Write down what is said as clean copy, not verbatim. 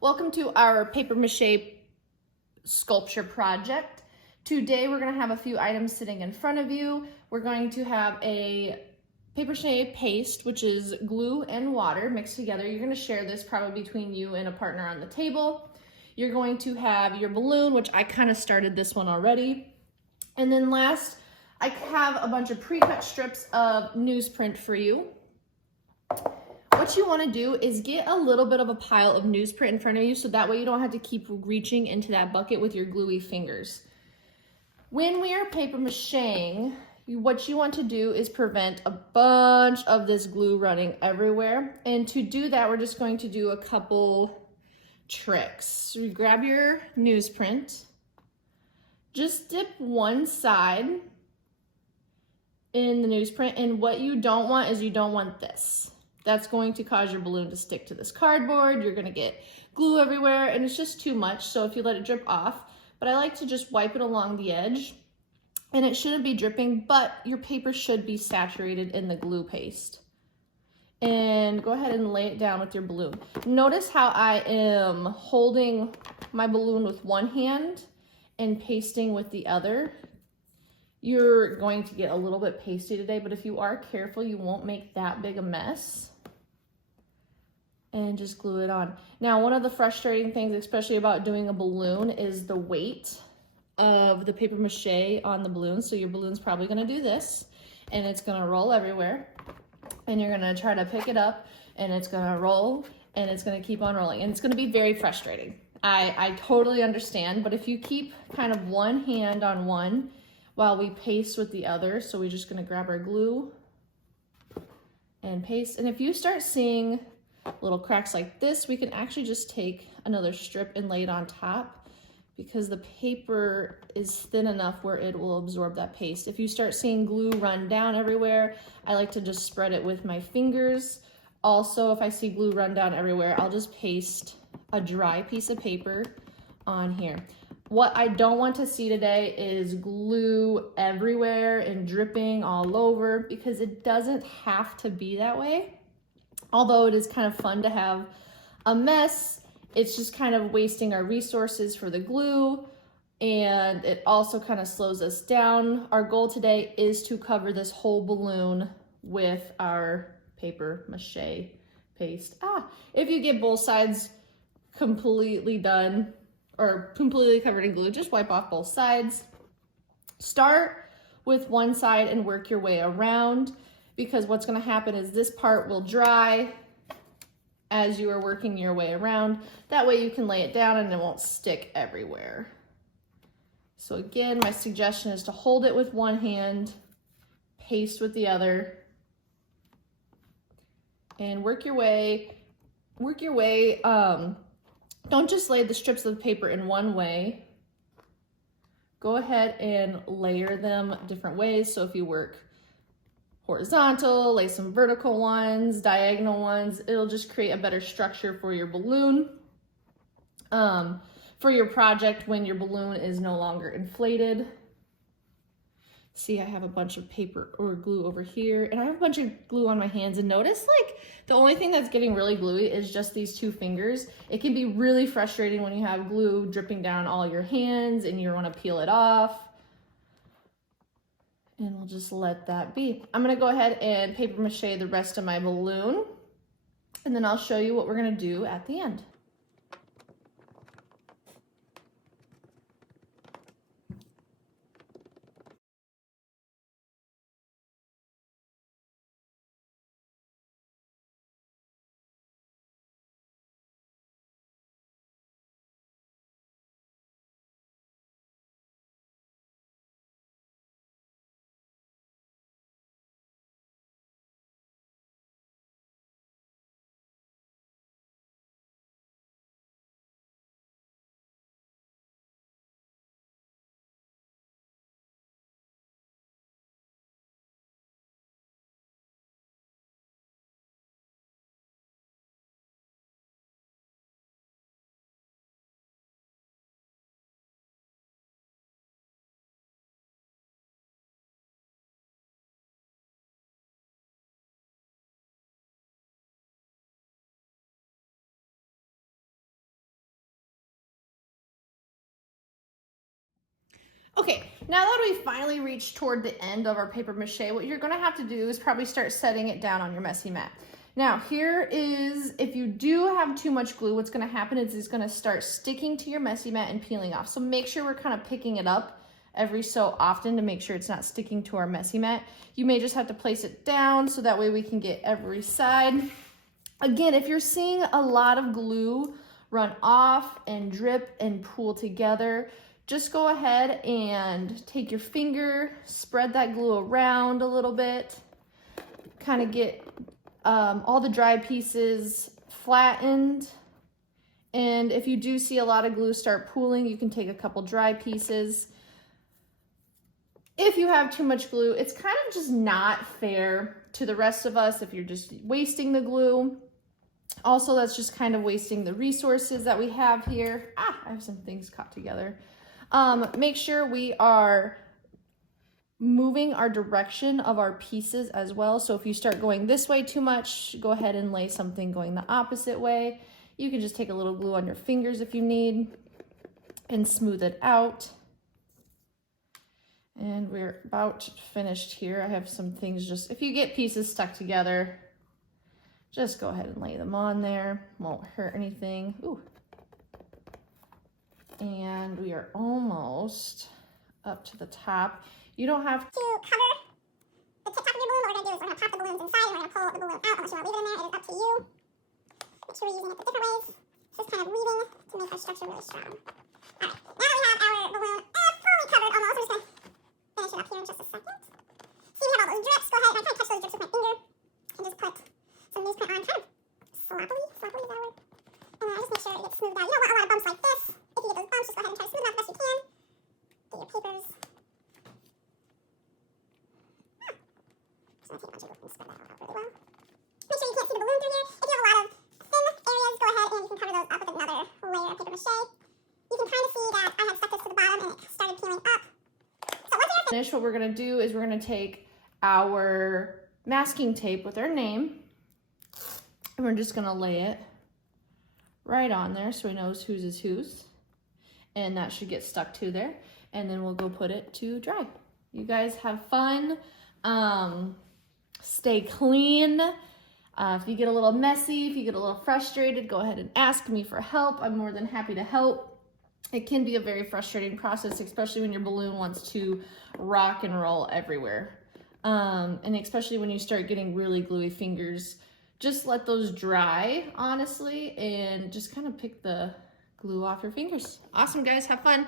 Welcome to our paper mache sculpture project. Today we're going to have a few items sitting in front of you. We're going to have a paper mache paste, which is glue and water mixed together. You're going to share this probably between you and a partner on the table. You're going to have your balloon, which I kind of started this one already. And then last, I have a bunch of pre-cut strips of newsprint for you. What you want to do is get a little bit of a pile of newsprint in front of you so that way you don't have to keep reaching into that bucket with your gluey fingers. When we are paper macheing, what you want to do is prevent a bunch of this glue running everywhere. And to do that, we're just going to do a couple tricks. So you grab your newsprint, just dip one side in the newsprint, and what you don't want is you don't want this. That's going to cause your balloon to stick to this cardboard. You're gonna get glue everywhere and it's just too much. So if you let it drip off, but I like to just wipe it along the edge, and it shouldn't be dripping, but your paper should be saturated in the glue paste. And go ahead and lay it down with your balloon. Notice how I am holding my balloon with one hand and pasting with the other. You're going to get a little bit pasty today, but if you are careful, you won't make that big a mess. And just glue it on. Now, one of the frustrating things, especially about doing a balloon, is the weight of the paper mache on the balloon. So your balloon's probably gonna do this, and it's gonna roll everywhere. And you're gonna try to pick it up, and it's gonna roll, and it's gonna keep on rolling. And it's gonna be very frustrating. I totally understand, but if you keep kind of one hand on one while we paste with the other, so we're just gonna grab our glue and paste. And if you start seeing little cracks like this, we can actually just take another strip and lay it on top because the paper is thin enough where it will absorb that paste. If you start seeing glue run down everywhere, I like to just spread it with my fingers. Also, if I see glue run down everywhere, I'll just paste a dry piece of paper on here. What I don't want to see today is glue everywhere and dripping all over, because it doesn't have to be that way. Although it is kind of fun to have a mess, it's just kind of wasting our resources for the glue, and it also kind of slows us down. Our goal today is to cover this whole balloon with our paper mache paste. If you get both sides completely done or completely covered in glue, just wipe off both sides. Start with one side and work your way around, because what's going to happen is this part will dry as you are working your way around. That way you can lay it down and it won't stick everywhere. So again, my suggestion is to hold it with one hand, paste with the other, and work your way. Don't just lay the strips of paper in one way. Go ahead and layer them different ways. So if you work horizontal, lay some vertical ones, diagonal ones, it'll just create a better structure for your balloon, for your project when your balloon is no longer inflated. See, I have a bunch of paper or glue over here, and I have a bunch of glue on my hands, and notice like the only thing that's getting really gluey is just these two fingers. It can be really frustrating when you have glue dripping down all your hands and you want to peel it off. And we'll just let that be. I'm gonna go ahead and paper mache the rest of my balloon, and then I'll show you what we're gonna do at the end. Okay, now that we finally reached toward the end of our paper mache, what you're gonna have to do is probably start setting it down on your messy mat. Now, here is, if you do have too much glue, what's gonna happen is it's gonna start sticking to your messy mat and peeling off. So make sure we're kind of picking it up every so often to make sure it's not sticking to our messy mat. You may just have to place it down so that way we can get every side. Again, if you're seeing a lot of glue run off and drip and pool together, just go ahead and take your finger, spread that glue around a little bit, kind of get all the dry pieces flattened. And if you do see a lot of glue start pooling, you can take a couple dry pieces. If you have too much glue, it's kind of just not fair to the rest of us if you're just wasting the glue. Also, that's just kind of wasting the resources that we have here. I have some things caught together. Make sure we are moving our direction of our pieces as well. So if you start going this way too much, go ahead and lay something going the opposite way. You can just take a little glue on your fingers if you need and smooth it out. And we're about finished here. I have some things just, if you get pieces stuck together, just go ahead and lay them on there. Won't hurt anything. Ooh. And we are almost up to the top. You don't have to cover the tip top of your balloon. What we're going to do is we're going to pop the balloons inside and we're going to pull the balloon out unless you want to leave it in there. It is up to you. Make sure we're using it the different ways. Just kind of weaving to make our structure really strong. All right, now that we have our balloon fully covered almost, we're just going to finish it up here in just a second. See, we have all those drips. Go ahead and I kind of touch those drips with my finger and just put some newsprint on kind of sloppily. Sloppily is that a word? And just make sure it gets smoothed out. You don't want a lot of bumps like this. If you get those bumps, just go ahead and try to smooth them out the best you can. Get your papers. Just going to take a bunch of glue and spread that out really well. Make sure you can't see the balloon through here. If you have a lot of thin areas, go ahead and you can cover those up with another layer of paper mache. You can kind of see that I had stuck this to the bottom and it started peeling up. So once you're finished, what we're going to do is we're going to take our masking tape with our name and we're just going to lay it right on there so he knows whose is whose. And that should get stuck to there. And then we'll go put it to dry. You guys have fun. Stay clean. If you get a little messy, if you get a little frustrated, go ahead and ask me for help. I'm more than happy to help. It can be a very frustrating process, especially when your balloon wants to rock and roll everywhere. And especially when you start getting really gluey fingers, just let those dry, honestly, and just kind of pick the glue off your fingers. Awesome, guys. Have fun.